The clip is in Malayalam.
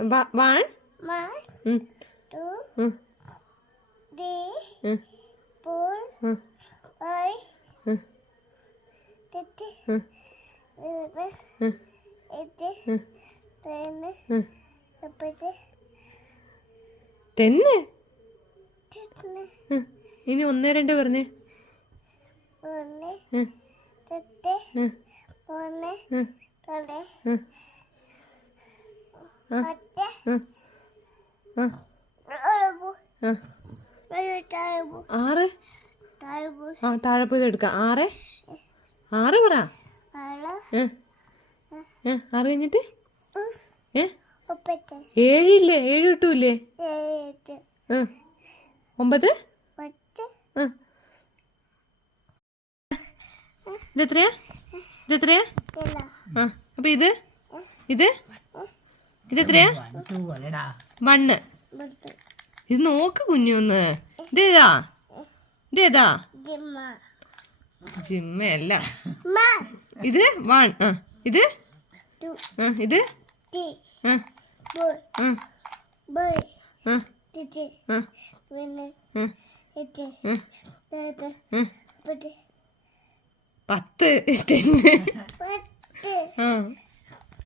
One. Two. Three. Four. Five. Six. 10. ഇനി 1 2 പറഞ്ഞേ. 1 6. താഴെ പോയി എടുക്കാം. 6 പറ. 6 കഴിഞ്ഞിട്ട് 7 ഇല്ലേ? 7 കിട്ടൂല്ലേ? 9. ഇതെത്രയാ? അപ്പൊ ഇതെത്രയാ? 1. ഇത് നോക്ക് കുഞ്ഞൊന്ന്. ഇതേതാ? ജിമ്മല്ല. ഇത് 1. ഇത് 3. ഇത് 10.